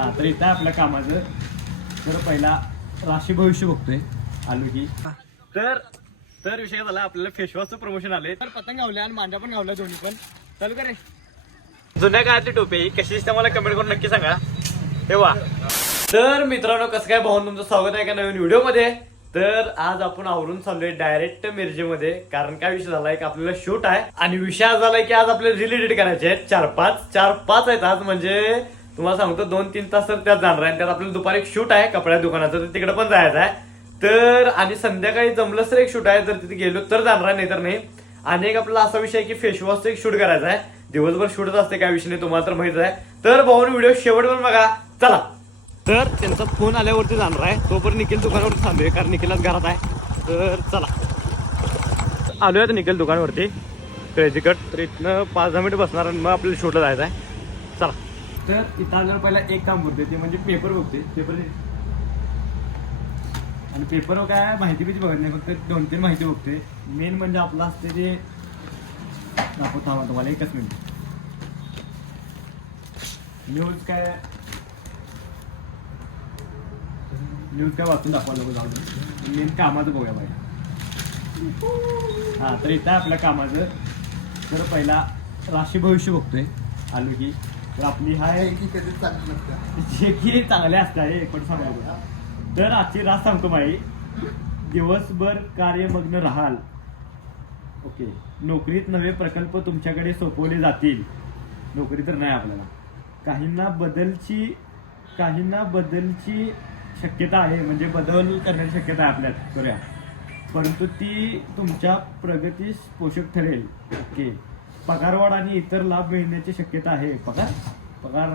हा तर इथं आहे आपल्या कामाचं. तर पहिला राशी भविष्य बघतोय आलो की. तर तर विषय झाला आपल्याला फेसवॉशचं प्रमोशन आले तर पतंग गावल्या आणि मांजा पण गावल्या दोन्ही पण. चालू करे जुन्या काळातली टोपी ही कशी दिसते मला कमेंट करून नक्की सांगा. तेव्हा तर मित्रांनो कसं काय भाऊन तुमचं स्वागत आहे का नवीन व्हिडिओमध्ये तर आज आपण आवरून चाललोय डायरेक्ट मिरजेमध्ये. कारण काय विषय झाला एक आपल्याला शूट आहे. आणि विषय हा झालाय की आज आपल्याला रिलेटेड करायचे आहेत. चार पाच चार पाच आहेत आज. म्हणजे तुम्हाला सांगतो दोन तीन तास तर त्यात जाणार आहे. आणि त्यात आपल्याला दुपारी एक शूट आहे कपड्या दुकानाचं तर तिकडे पण जायचं आहे. तर आणि संध्याकाळी जमलंच तर एक शूट आहे जर तिथे गेलो तर जाणार आहे नाही तर नाही. आणि एक आपला असा विषय आहे की फेसवॉशचं एक शूट करायचा आहे. दिवसभर शूटच असते काय विषय नाही तुम्हाला तर माहीत आहे. तर भाऊन व्हिडिओ शेवट पण बघा. चला. तर त्यांचा फोन आल्यावरती जाणार आहे. तोपर्यंत निखिल दुकानावरती थांबे कारण निखिलच घरात आहे. तर चला. आलो आहे निखिल दुकानावरती. क्रेझी कट तर इथनं पाच दहा मिनिट बसणार आणि मग आपल्याला शूटला जायचं आहे. चला. तर इथं आल्यावर पहिला एक काम करते ते म्हणजे पेपर बघते पेपर आणि पेपर काय माहिती बिती बघत नाही फक्त दोन तीन माहिती बघते मेन म्हणजे आपलं असते जे दाखवतो आम्हाला तुम्हाला एकच मिनिट न्यूज काय न्यूज काय वाचून दाखवायला नको जाऊन मेन कामाचं बघूया पाहिजे हा तर इथं आपल्या कामाचं तर पहिला राशी भविष्य बघतोय आलो की. तर आपली हाय जे की चांगले असतात हे पण सांगायचं. तर आजची रात सांगतो माई. दिवसभर कार्यमग्न राहाल. ओके. नोकरीत नवे प्रकल्प तुमच्याकडे सोपवले जातील. नोकरी तर नाही आपल्याला. काहींना बदलची काहींना बदलची शक्यता आहे. म्हणजे बदल करण्याची शक्यता आहे आपल्यात. करूया. परंतु ती तुमच्या प्रगतीस पोषक ठरेल. ओके. पगारवाढ आणि इतर लाभ मिळण्याची शक्यता आहे. पगार? पगार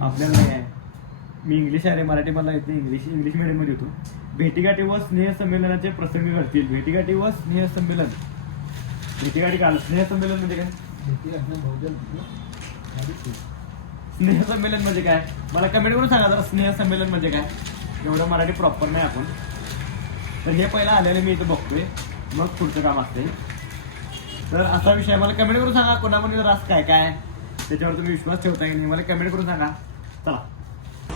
आपल्याला नाही आहे. मी इंग्लिश आहे मराठी मला येते. इंग्लिश इंग्लिश medium मध्ये होतो भेटीगाठी व स्नेह संमेलनाचे प्रसंग घडतील. भेटीगाठी व स्नेह संमेलन. भेटीगाठी काल स्नेह संमेलन म्हणजे काय? स्नेह संमेलन म्हणजे काय? मला कमेंट करून सांगा जरा. स्नेह संमेलन म्हणजे काय? एवढं मराठी प्रॉपर नाही आपण. तर हे पहिलं आलेलं मी इथं बघतोय. मग पुढचं काम असते तर असा विषय मला कमेंट करून सांगा कोणामध्ये रास काय काय त्याच्यावर तुम्ही विश्वास ठेवता की नाही मला कमेंट करून सांगा. चला.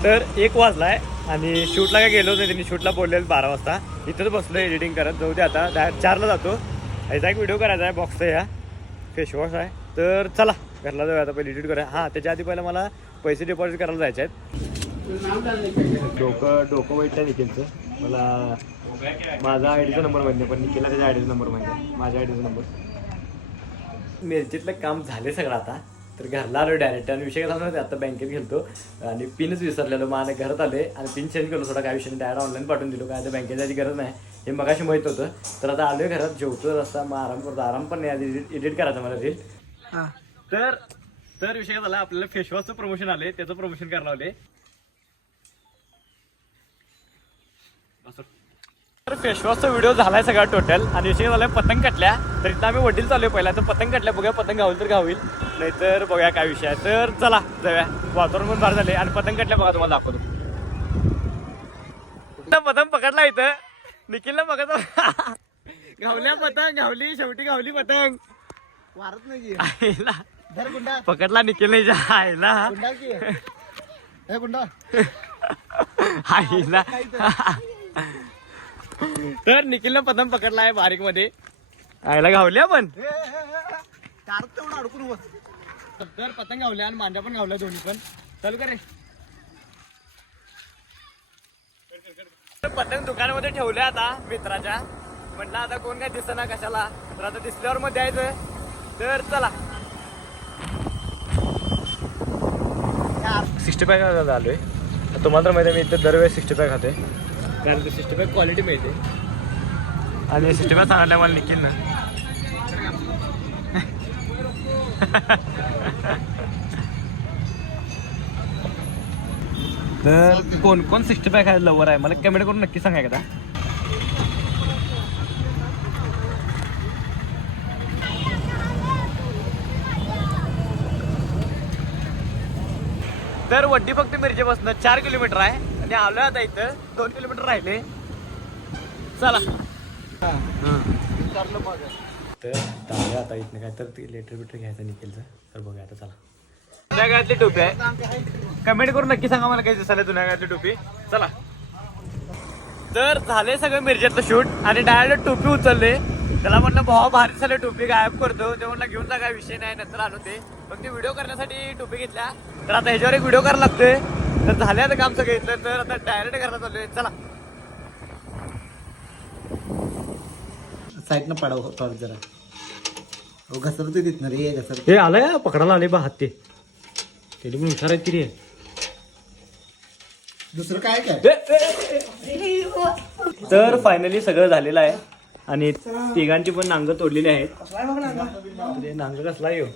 तर एक वाजलाय आणि शूटला काय गेलो नाही त्यांनी शूटला बोललेलं बारा वाजता. इथंच बसलो एडिटिंग करत. जाऊ दे आता. डायरेक्ट चारला जातो. याचा एक व्हिडिओ करायचा आहे बॉक्सचा या. फेसवॉश आहे. तर चला घरला जाऊया आता पहिले एडिट करूया. हां त्याच्या आधी पहिला मला पैसे डिपॉझिट करायला जायचे आहेत. डोकं डोकं वाईट आहे निखिलचं. मला माझा आय डीचा नंबर माहिती पण निखिलला त्याच्या आय डीचा नंबर माहिती माझ्या आय डीचा नंबर मिरचीतलं काम झाले सगळं आता. तर घरला आलो डायरेक्ट आणि विषय काय सांगतो आता बँकेत गेलतो आणि पिनच विसरलेलो. मग आणि घरात आले आणि पिन चेंज केलो. थोडा काय विषय डायरेक्ट ऑनलाईन पाठवून दिलो. काय आता बँकेत जायची गरज नाही. हे मगाशी माहीत होतं. तर आता आलोय घरात. जेवतो रस्ता मग आराम करतो. आराम पण नाही. आधी एडिट करायचं मला रील तर तर विषय झाला? आपल्याला फेसवॉशचं प्रमोशन आले त्याचं प्रमोशन करायला लावले तर व्हिडिओ झालाय सगळा टोटल आणि विषय झालाय पतंग कटल्या. तर इथं आम्ही वडील चालू पहिला. तर पतंग कटल्या बघूया पतंग गावल तर गावील नाहीतर बघूया काय विषय आहे. तर चला जाऊया. वातावरण पण भार झाले आणि पतंग कटल्या बघा तुम्हाला दाखवतो. पतंग पकडला इथं? निखिलला बघत गावल्या पतंग गावली शेवटी गावली पतंग. वारत नाही पकडला निखिल नाही जा आईला. तर निखिलनं पतंग पकडला आहे बारीकमध्ये आईला गावल्या आपण. अडकून तर पतंग गावल्या आणि मांड्या पण गावल्या दोन्ही पण. चालू करे पतंग दुकानामध्ये ठेवले आता मित्राच्या. म्हटलं आता कोण काय दिसना कशाला. तर आता दिसल्यावर मग द्यायचं तर चला. सिक्स्टी पॅक आलोय तुम्हाला तर माहिती मी इथे दरवेळेस सिक्स्टी फाय खाते कारण ते सिस्टम आहे क्वालिटी मिळते. आणि सिस्टम पॅक सांगितलं मला निघेल ना. तर कोण कोण सिक्स्टी पॅक आहे लवर आहे? मला कमेंट करून नक्की सांगा एकदा. तर वड्डी फक्त मिरजेपासून चार किलोमीटर आहे. आणि आलोय आता इथं. दोन किलोमीटर राहिले. चला. विचारलं मग तर चालू आता इथनं काय तर लेटर बिटर घ्यायचं निघेलचं तर बघूया आता चला. जुन्या काळातली टोपी आहे. कमेंट करून नक्की सांगा मला काय दिसायला जुन्या काळातली टोपी. चला. तर झाले सगळं मिरजेतलं शूट आणि डायरेक्ट टोपी उचलले. त्याला म्हणलं भावा भारी झाले टोपी गायब करतो. ते म्हणलं घेऊन जा काय विषय नाही नंतर आणून ते पण ती व्हिडिओ करण्यासाठी टोपी घेतल्या. तर आता ह्याच्यावर एक व्हिडिओ करायला लागतोय. तर झाले आता काम सगळं तर आता डायरेक्ट करायला चाललोय चला. साईडनं पडाव थोडं जरा. हो घसरते देत ना रे घसर हे आलंय पकडायला आले बा हात ते. पण हुशार आहेत की रे. दुसरं काय काय? तर फायनली सगळं झालेलं आहे. आणि तिघांची पण नांग तोडलेली आहेत. ते नांग कसला येऊ